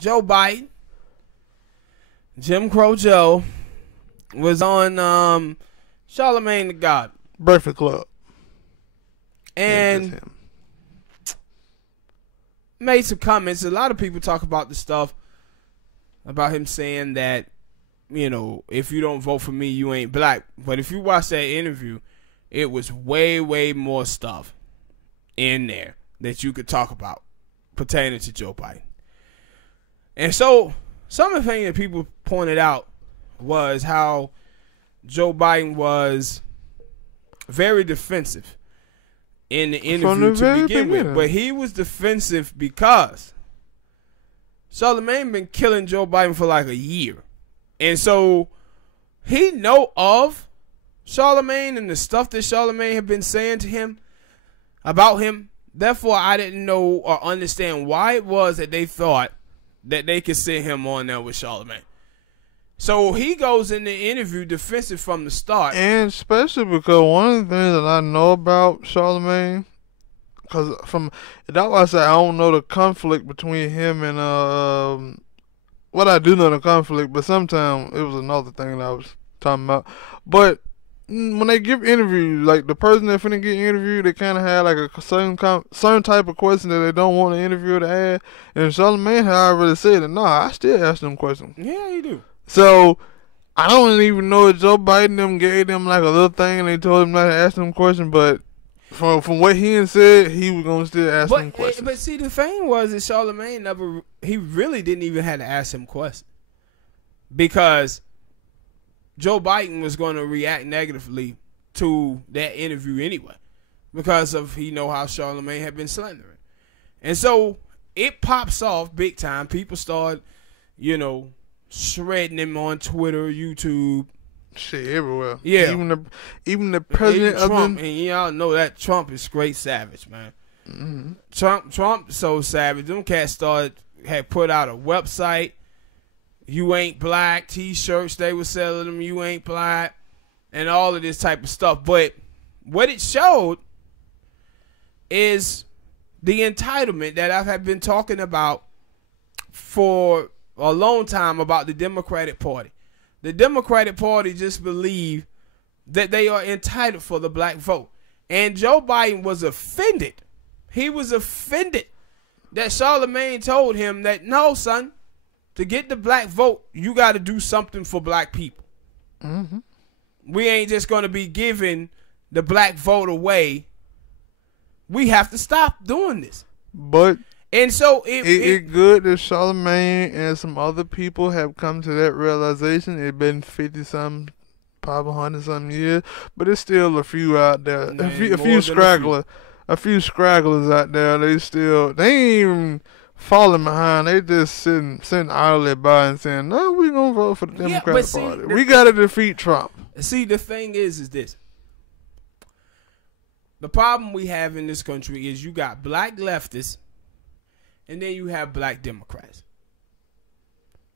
Joe Biden, Jim Crow Joe, was on Charlemagne the God. Breakfast Club. And made some comments. A lot of people talk about the stuff about him saying that, you know, if you don't vote for me, you ain't black. But if you watch that interview, it was way, way more stuff in there that you could talk about pertaining to Joe Biden. And so some of the things that people pointed out was how Joe Biden was very defensive in the interview to begin with. But he was defensive because Charlemagne been killing Joe Biden for like a year. And so he know of Charlemagne and the stuff that Charlemagne had been saying to him about him. Therefore, I didn't know or understand why it was that they thought that they could sit him on there with Charlemagne. So he goes in the interview defensive from the start. And especially because one of the things that I know about Charlemagne, because that's why I say I don't know the conflict between him and what I do know the conflict, but sometimes it was another thing that I was talking about. But when they give interviews, like the person that finna get interviewed, they kind of had like a certain type of question that they don't want the interviewer to ask. And Charlemagne had already said that, no, I still ask them questions. Yeah, you do. So I don't even know if Joe Biden them gave them like a little thing and they told him not to ask them questions, but from what he had said, he was gonna still ask them questions. But see, the thing was that Charlemagne he really didn't even have to ask him questions because Joe Biden was going to react negatively to that interview anyway because of he know how Charlemagne had been slandering. And so it pops off big time. People start, you know, shredding him on Twitter, YouTube. Shit, everywhere. Yeah. Even the president of Trump, and y'all know that Trump is straight savage, man. Mm-hmm. Trump so savage. Them cats had put out a website. You ain't black t-shirts they were selling them. You ain't black, and all of this type of stuff. But what it showed is the entitlement that I have been talking about for a long time about the Democratic Party. The Democratic Party just believe that they are entitled for the black vote. And Joe Biden was offended. He was offended that Charlemagne told him that, no, son, to get the black vote, you got to do something for black people. Mm-hmm. We ain't just going to be giving the black vote away. We have to stop doing this. But and so it's good that Charlemagne and some other people have come to that realization. It's been 50-some, probably 100-some years, but it's still a few out there. Man, a few scragglers out there. They ain't even falling behind. They just sitting idly by and saying, no, we gonna vote for the Democratic Party. We gotta defeat Trump. See, the thing is this. The problem we have in this country is you got black leftists and then you have black Democrats.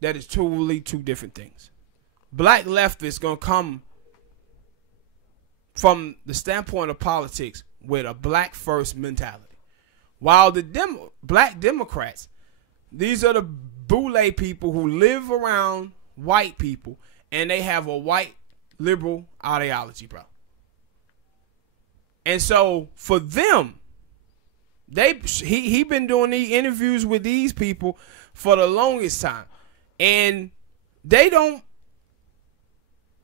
That is totally two different things. Black leftists gonna come from the standpoint of politics with a black first mentality. While the black Democrats, these are the boule people who live around white people and they have a white liberal ideology, bro. And so for them, he been doing these interviews with these people for the longest time. And they don't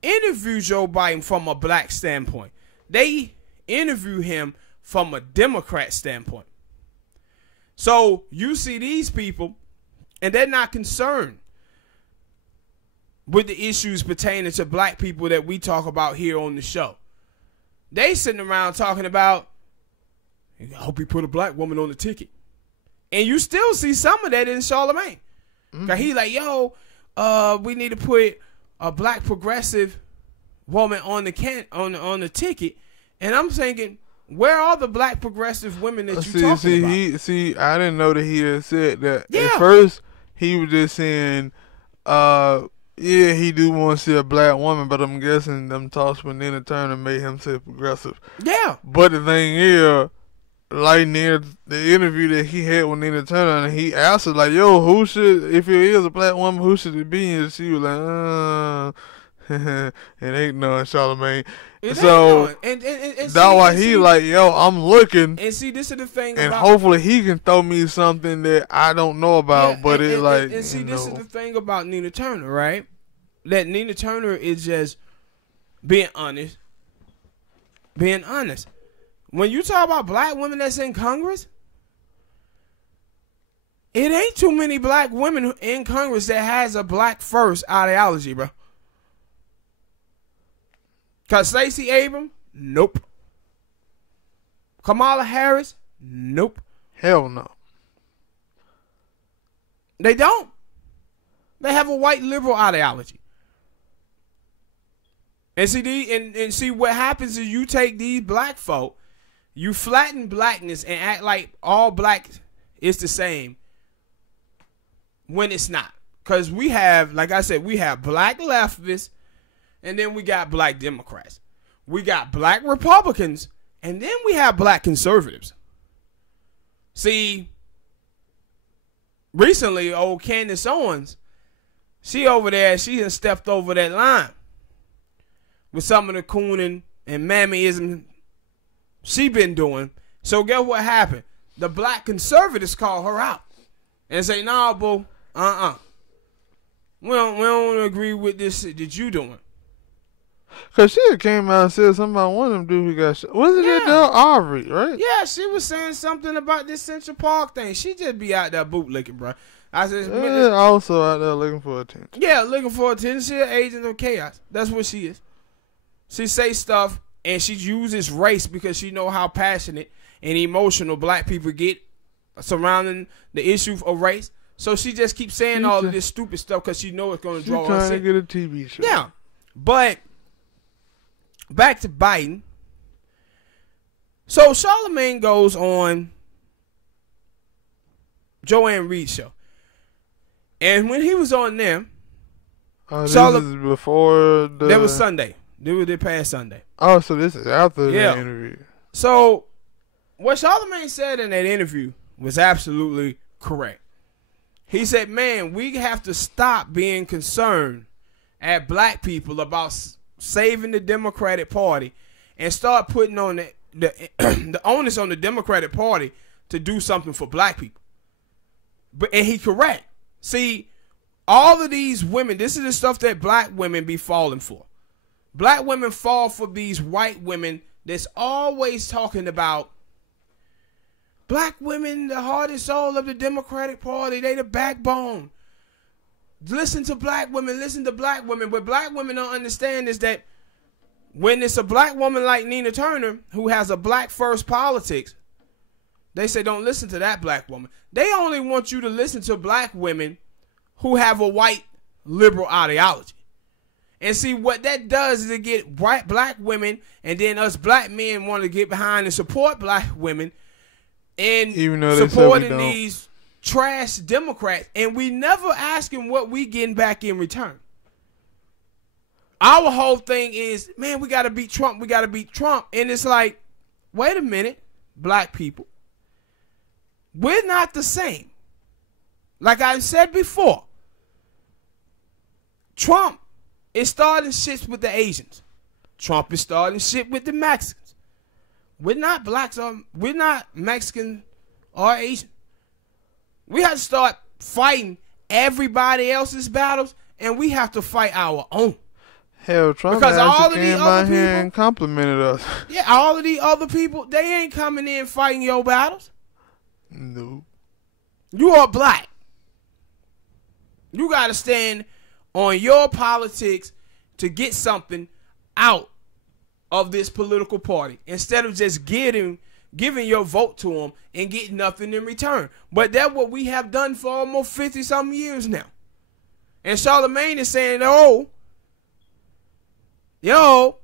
interview Joe Biden from a black standpoint. They interview him from a Democrat standpoint. So you see these people, and they're not concerned with the issues pertaining to black people that we talk about here on the show. They sitting around talking about, I hope he put a black woman on the ticket. And you still see some of that in Charlemagne. Mm-hmm. 'Cause he like, yo, we need to put a black progressive woman on the ticket. And I'm thinking, where are the black progressive women that you talking about? I didn't know that he had said that. Yeah. At first, he was just saying, yeah, he do want to see a black woman, but I'm guessing them talks went in a turn and made him say progressive. Yeah. But the thing is, like near the interview that he had with Nina Turner, and he asked her like, "Yo, who should, if it is a black woman, who should it be?" And she was like, it ain't none, Charlamagne. So and that's why he like, yo, I'm looking, and see, this is the thing, and about, hopefully he can throw me something that I don't know about. Yeah, but it's like, and see, this is the thing about Nina Turner, right? That Nina Turner is just being honest. Being honest. When you talk about black women that's in Congress, it ain't too many black women in Congress that has a black first ideology, bro. Cause Stacey Abrams, nope. Kamala Harris, nope. Hell no. They don't. They have a white liberal ideology. And see what happens is you take these black folk, you flatten blackness and act like all black is the same when it's not. Because we have, like I said, we have black leftists, and then we got black Democrats. We got black Republicans, and then we have black conservatives. See, recently, old Candace Owens, she over there, she has stepped over that line with some of the cooning and mammyism she been doing. So guess what happened? The black conservatives call her out and say, "Nah, boo, we don't agree with this shit that you doing." Cause she came out and said something about one of them dudes who got shot. Wasn't it that Aubrey, right? Yeah, she was saying something about this Central Park thing. She just be out there bootlicking, bro. I said, also out there looking for attention. Yeah, looking for attention. She an agent of chaos. That's what she is. She say stuff and she uses race because she know how passionate and emotional black people get surrounding the issue of race. So she just keeps saying all of this stupid stuff because she know it's going to draw us in. Trying to get a TV show. Yeah, but back to Biden. So Charlamagne goes on Joanne Reed's show, and when he was on there, this is before the. That was Sunday. It was the past Sunday. Oh, so this is after the interview. So what Charlamagne said in that interview was absolutely correct. He said, "Man, we have to stop being concerned at black people about saving the Democratic Party and start putting on the onus on the Democratic Party to do something for black people." And he correct. See, all of these women, this is the stuff that black women be falling for. Black women fall for these white women that's always talking about black women, the heart and soul of the Democratic Party. They the backbone. Listen to black women. Listen to black women. What black women don't understand is that when it's a black woman like Nina Turner who has a black first politics, they say don't listen to that black woman. They only want you to listen to black women who have a white liberal ideology. And see, what that does is it get white black women, and then us black men want to get behind and support black women and supporting these trash Democrats, and we never asking what we getting back in return. Our whole thing is, man, we got to beat Trump. We got to beat Trump. And it's like, wait a minute, black people. We're not the same. Like I said before, Trump is starting shit with the Asians. Trump is starting shit with the Mexicans. We're not blacks, we're not Mexican or Asian. We have to start fighting everybody else's battles, and we have to fight our own. Hell, Trump actually came by here and complimented us. Yeah, all of the other people, they ain't coming in fighting your battles. No. You are black. You got to stand on your politics to get something out of this political party instead of just giving your vote to them and getting nothing in return. But that's what we have done for almost 50-something years now. And Charlamagne is saying, yo,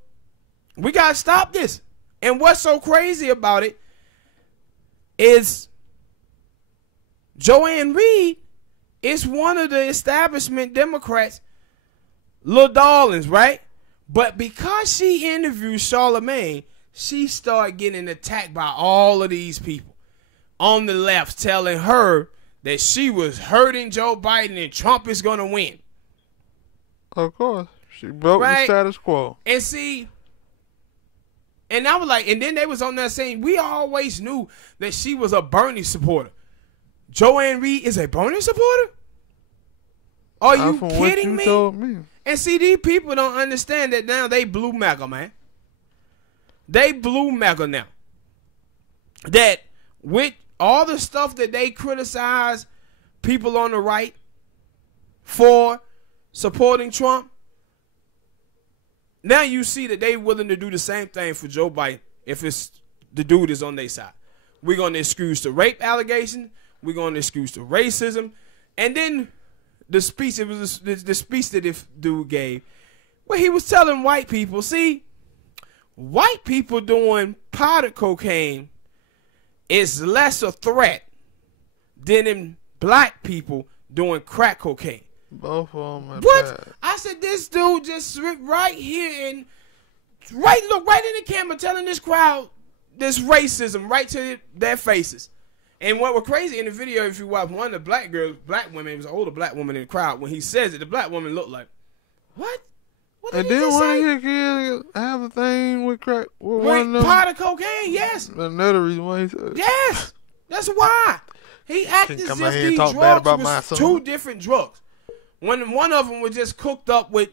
we got to stop this. And what's so crazy about it is Joanne Reed is one of the establishment Democrats, little darlings, right? But because she interviewed Charlamagne, she started getting attacked by all of these people on the left telling her that she was hurting Joe Biden and Trump is going to win. Of course. She broke the status quo. And see, and I was like, and then they was on that saying, we always knew that she was a Bernie supporter. Joanne Reed is a Bernie supporter? Are you kidding me? Told me? And see, these people don't understand that now they blue MAGA, man. They blue MAGA now. That with all the stuff that they criticize people on the right for supporting Trump, now you see that they willing to do the same thing for Joe Biden if it's the dude is on their side. We're going to excuse the rape allegation. We're going to excuse the racism. And then the speech, it was the speech that this dude gave, where he was telling white people, see, white people doing powder cocaine is less a threat than in black people doing crack cocaine. Both of them. What? Bad. I said, this dude just right here and look right in the camera telling this crowd this racism right to their faces. And what was crazy in the video, if you watch, one of the black women, it was an older black woman in the crowd, when he says it, the black woman looked like, what? What did and he then just one say? of your kids have a thing with crack. With With pot of cocaine, yes. Another reason why he said. Yes. That's why. He acted as if these drugs was two different drugs. One of them was just cooked up with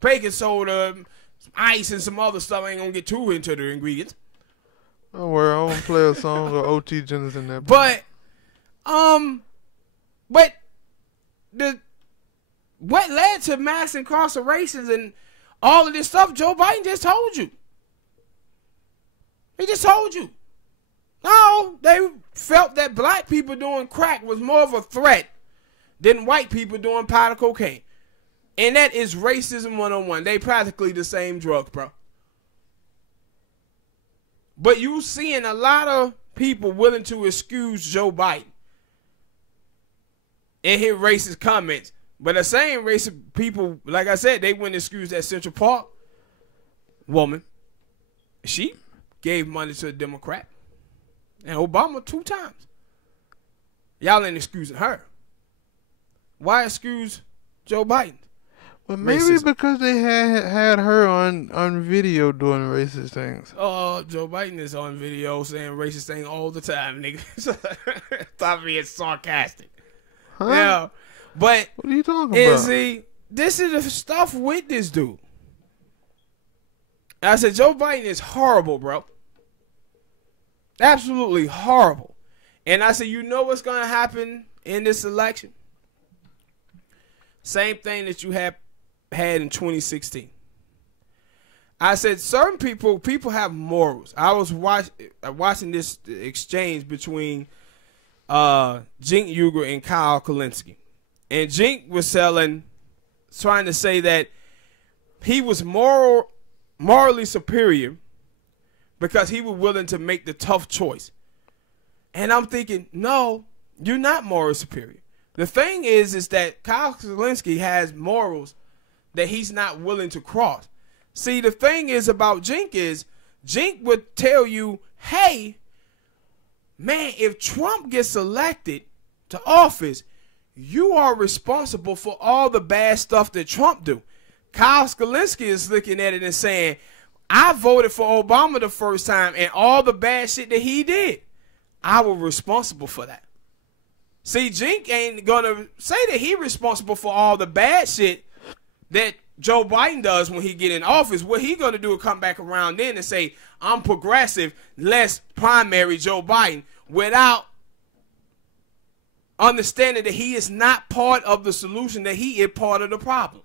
baking soda, some ice, and some other stuff. I ain't gonna get too into the ingredients. Don't worry, I won't play a song or OT Jennings in there. But what led to mass incarcerations and all of this stuff, Joe Biden just told you. He just told you. No, they felt that black people doing crack was more of a threat than white people doing powder cocaine. And that is racism 101. They practically the same drugs, bro. But you seeing a lot of people willing to excuse Joe Biden and his racist comments. But the same racist people, like I said, they wouldn't excuse that Central Park woman. She gave money to a Democrat. And Obama 2 times. Y'all ain't excusing her. Why excuse Joe Biden? Well, maybe racism. Because they had her on video doing racist things. Oh, Joe Biden is on video saying racist things all the time, nigga. Stop being sarcastic. Huh? Yeah, but what are you talking about? See, this is the stuff with this dude. I said, Joe Biden is horrible, bro. Absolutely horrible. And I said, you know what's going to happen in this election? Same thing that you had in 2016. I said, certain people have morals. I was watching this exchange between Jink Uger and Kyle Kulinski. And Jink was trying to say that he was morally superior because he was willing to make the tough choice. And I'm thinking, no, you're not morally superior. The thing is that Kyle Kulinski has morals that he's not willing to cross. See, the thing is about Jink is, Jink would tell you, hey, man, if Trump gets elected to office, you are responsible for all the bad stuff that Trump do. Kyle Kulinski is looking at it and saying, I voted for Obama the first time, and all the bad shit that he did, I was responsible for that. See, Jink ain't gonna say that he responsible for all the bad shit that Joe Biden does when he get in office. What he gonna do is come back around then and say, I'm progressive, let's primary Joe Biden, without understanding that he is not part of the solution, that he is part of the problem.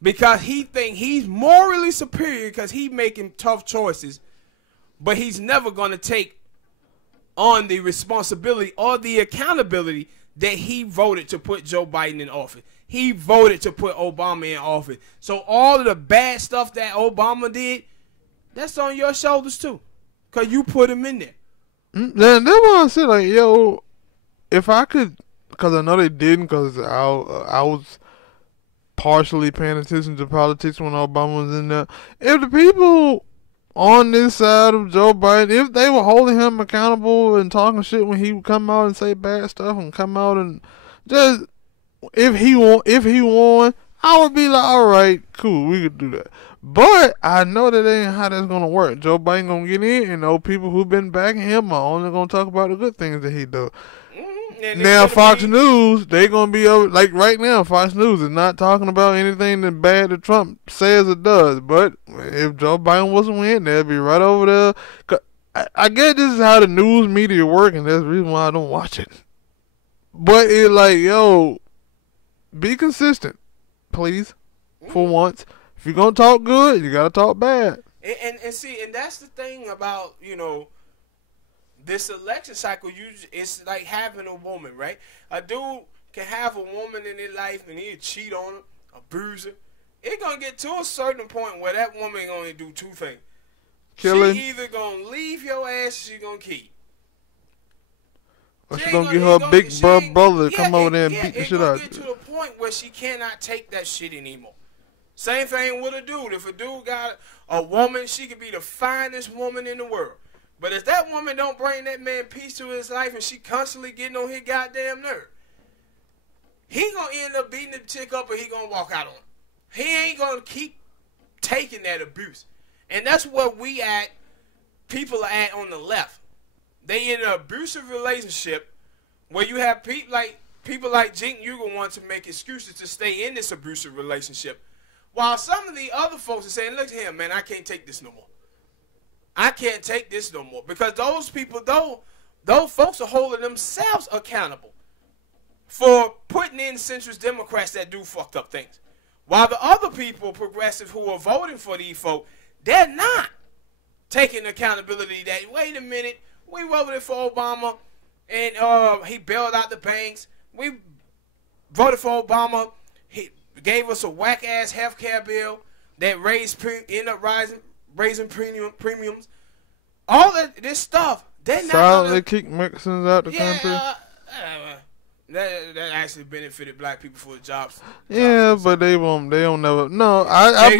Because he think he's morally superior because he making tough choices, but he's never going to take on the responsibility or the accountability that he voted to put Joe Biden in office. He voted to put Obama in office. So all of the bad stuff that Obama did, that's on your shoulders too, because you put him in there. That's why I said, like, yo, if I could, because I know they didn't, because I was partially paying attention to politics when Obama was in there. If the people on this side of Joe Biden, if they were holding him accountable and talking shit when he would come out and say bad stuff and come out and just if he won, I would be like, all right, cool, we could do that. But I know that ain't how that's gonna work. Joe Biden gonna get in, and those people who been backing him are only gonna talk about the good things that he do. Now Fox News, they gonna be over, like right now. Fox News is not talking about anything that bad that Trump says or does. But if Joe Biden was to win, they'd be right over there. I guess this is how the news media work, and that's the reason why I don't watch it. But it's like, yo, be consistent, please, for once. If you're gonna talk good, you gotta talk bad. And see, and that's the thing about, this election cycle. It's like having a woman, right? A dude can have a woman in his life and he'll cheat on her, abuse her. It's gonna get to a certain point where that woman gonna do two things. Killing. She either gonna leave your ass or she gonna keep. Or she gonna get her big brother to come over there and beat the shit out. It's gonna get to the point where she cannot take that shit anymore. Same thing with a dude. If a dude got a woman, she could be the finest woman in the world. But if that woman don't bring that man peace to his life and she constantly getting on his goddamn nerve, he gonna end up beating the chick up or he gonna walk out on her. He ain't gonna keep taking that abuse. And that's where people are at on the left. They in an abusive relationship where you have people like Jink Uger want to make excuses to stay in this abusive relationship. While some of the other folks are saying, look here, man, I can't take this no more. I can't take this no more. Because those people, those folks are holding themselves accountable for putting in centrist Democrats that do fucked up things. While the other people, progressive, who are voting for these folks, they're not taking accountability that, wait a minute, we voted for Obama and he bailed out the banks. We voted for Obama. He gave us a whack-ass health care bill that ended up raising premiums. All of this stuff, they're not silently kick Mexicans out the country. That actually benefited black people for the jobs. Yeah, but they won't. They don't never. No, I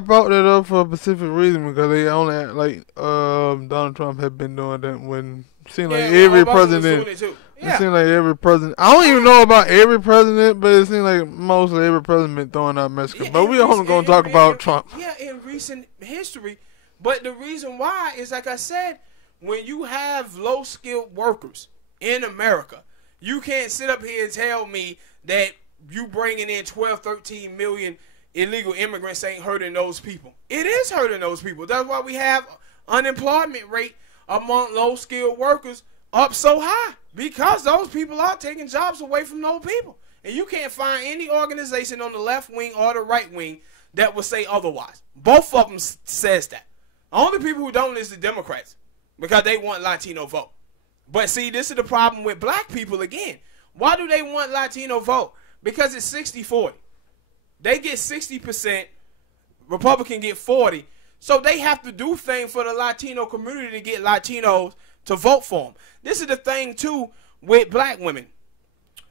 brought that up for a specific reason because they only Donald Trump had been doing that when it seemed like every president. It seemed like every president. I don't even know about every president, but it seemed like mostly every president been throwing out Mexicans. But we only gonna talk about Trump. Yeah, in recent history. But the reason why is, like I said, when you have low-skilled workers in America, you can't sit up here and tell me that you bringing in 12, 13 million illegal immigrants ain't hurting those people. It is hurting those people. That's why we have unemployment rate among low-skilled workers up so high, because those people are taking jobs away from those people. And you can't find any organization on the left wing or the right wing that will say otherwise. Both of them says that. The only people who don't is the Democrats, because they want Latino vote. But see, this is the problem with black people again. Why do they want Latino vote? Because it's 60-40. They get 60%, Republican get 40%. So they have to do things for the Latino community to get Latinos to vote for them. This is the thing, too, with black women.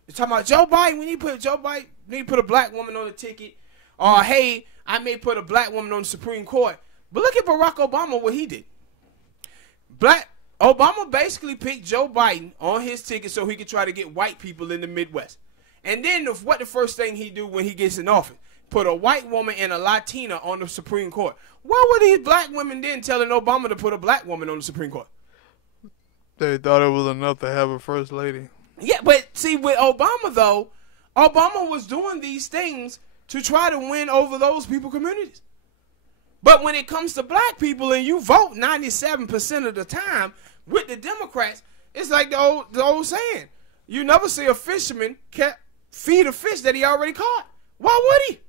You're talking about Joe Biden. We need to put a black woman on the ticket. Or, hey, I may put a black woman on the Supreme Court. But look at Barack Obama, what he did. Obama basically picked Joe Biden on his ticket so he could try to get white people in the Midwest. And then what the first thing he do when he gets in office? Put a white woman and a Latina on the Supreme Court. Where were these black women then telling Obama to put a black woman on the Supreme Court? They thought it was enough to have a first lady. Yeah, but see, with Obama, though, Obama was doing these things to try to win over those people communities. But when it comes to black people and you vote 97% of the time with the Democrats, it's like the old saying. You never see a fisherman feed a fish that he already caught. Why would he?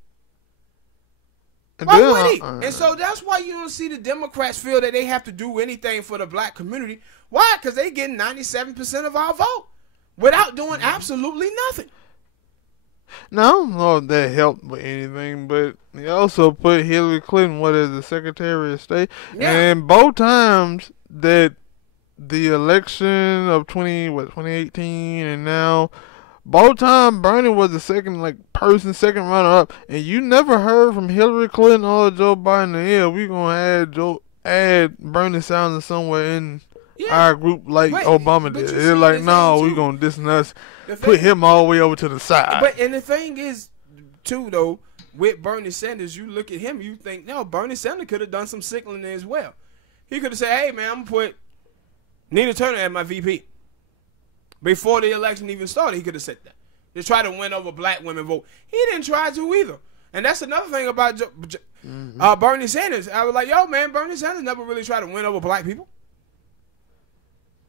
Why would he? And so that's why you don't see the Democrats feel that they have to do anything for the black community. Why? Because they getting 97% of our vote without doing absolutely nothing. Now, I don't know if that helped with anything, but he also put Hillary Clinton, as the Secretary of State. Yeah. And both times that the election of 2018 and now, both time Bernie was the second second runner up, and you never heard from Hillary Clinton or Joe Biden. Yeah, we gonna add Bernie Sanders somewhere in our group like Obama did. They're like, no, we gonna distance us, put him all the way over to the side. But and the thing is, too though, with Bernie Sanders, you look at him, you think, no, Bernie Sanders could have done some sickling as well. He could have said, hey man, I'm gonna put Nina Turner as my VP. Before the election even started, he could have said that. Just try to win over black women vote. He didn't try to either. And that's another thing about Bernie Sanders. I was like, yo, man, Bernie Sanders never really tried to win over black people.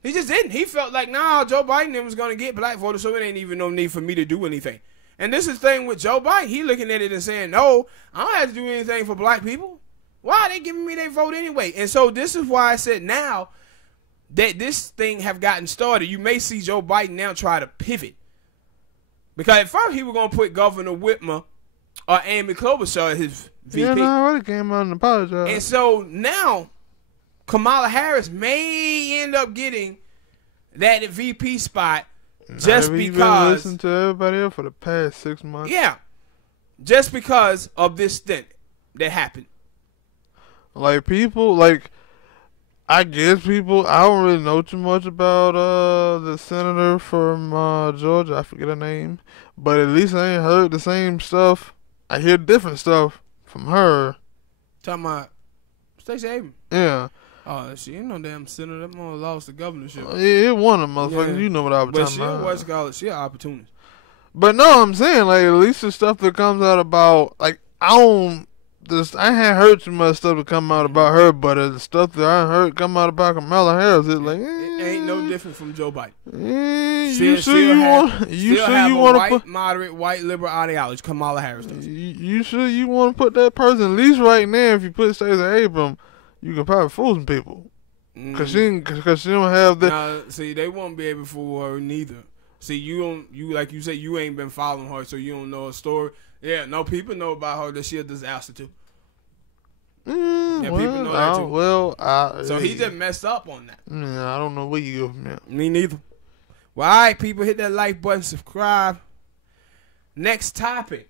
He just didn't. He felt like, nah, Joe Biden was going to get black voters, so it ain't even no need for me to do anything. And this is the thing with Joe Biden. He looking at it and saying, no, I don't have to do anything for black people. Why are they giving me their vote anyway? And so this is why I said now that this thing have gotten started, you may see Joe Biden now try to pivot. Because at first he was going to put Governor Whitmer or Amy Klobuchar as his VP. Yeah, no, I already came out and apologized. And so now Kamala Harris may end up getting that VP spot just because. You've been listening to everybody else for the past 6 months. Yeah. Just because of this thing that happened. Like people, I guess people, I don't really know too much about the senator from Georgia. I forget her name. But at least I ain't heard the same stuff. I hear different stuff from her. Talking about Stacey Abrams. Yeah. Oh, she ain't no damn senator. That mother lost the governorship. Yeah, it won a motherfucker. Yeah. You know what I was talking about. But she an opportunist. But no, I'm saying, at least the stuff that comes out about, I ain't heard too much stuff that come out about her, but the stuff that I heard come out about Kamala Harris, it's like, it ain't no different from Joe Biden. You sure you want to put moderate white liberal ideology? Kamala Harris does. You sure you want to put that person, at least right now? If you put Stacey Abrams, you can probably fool some people, cause she don't have that. Nah, see, they won't be able to fool her neither. See, you like you said, you ain't been following her, so you don't know her story. Yeah, no, people know about her that she a disaster too. People know that too. So he just messed up on that. I don't know where you go from there. Me neither. Well, all right, people, hit that like button, subscribe. Next topic.